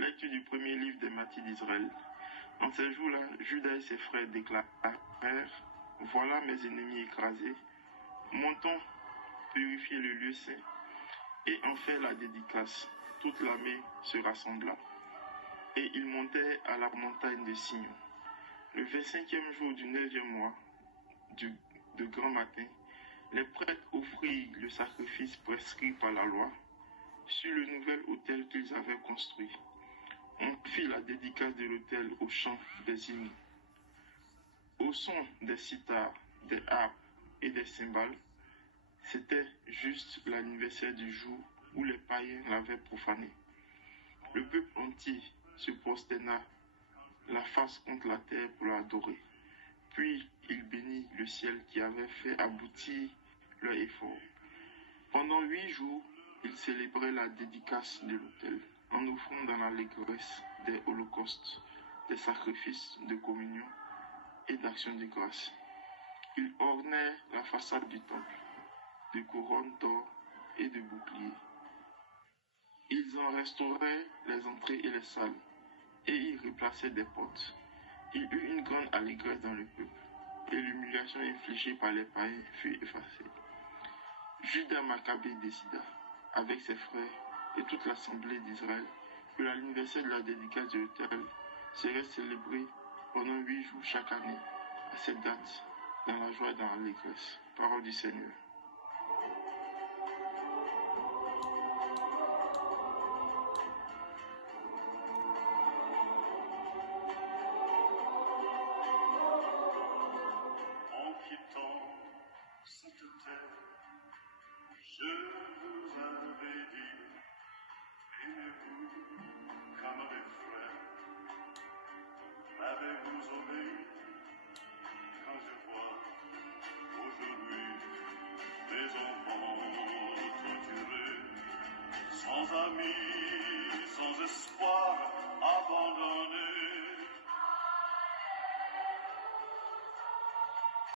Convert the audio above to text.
Lecture du premier livre des Matthieu d'Israël. En ces jours-là, Judas et ses frères déclarèrent: Voilà mes ennemis écrasés. Montons purifier le lieu saint et en faire la dédicace. Toute l'armée se rassembla. Et ils montèrent à la montagne de Sion. Le 25e jour du 9e mois, de grand matin, les prêtres offrirent le sacrifice prescrit par la loi sur le nouvel autel qu'ils avaient construit. On fit la dédicace de l'autel au chant des hymnes. Au son des cithars, des harpes et des cymbales, c'était juste l'anniversaire du jour où les païens l'avaient profané. Le peuple entier se prosterna la face contre la terre pour l'adorer. Puis il bénit le ciel qui avait fait aboutir leur effort. Pendant 8 jours, ils célébraient la dédicace de l'autel en offrant dans l'allégresse des holocaustes, des sacrifices de communion et d'action de grâce. Ils ornaient la façade du temple de couronnes d'or et de boucliers. Ils en restauraient les entrées et les salles, et y replaçaient des portes. Il y eut une grande allégresse dans le peuple, et l'humiliation infligée par les païens fut effacée. Judas Maccabée décida, avec ses frères et toute l'assemblée d'Israël, que l'anniversaire de la dédicace de l'autel serait célébré pendant 8 jours chaque année, à cette date, dans la joie et dans l'allégresse. Parole du Seigneur. Cette terre, je vous avais dit, aimez-vous comme des frères. Avez-vous obéi quand je vois aujourd'hui des enfants torturés, sans amis, sans espoir,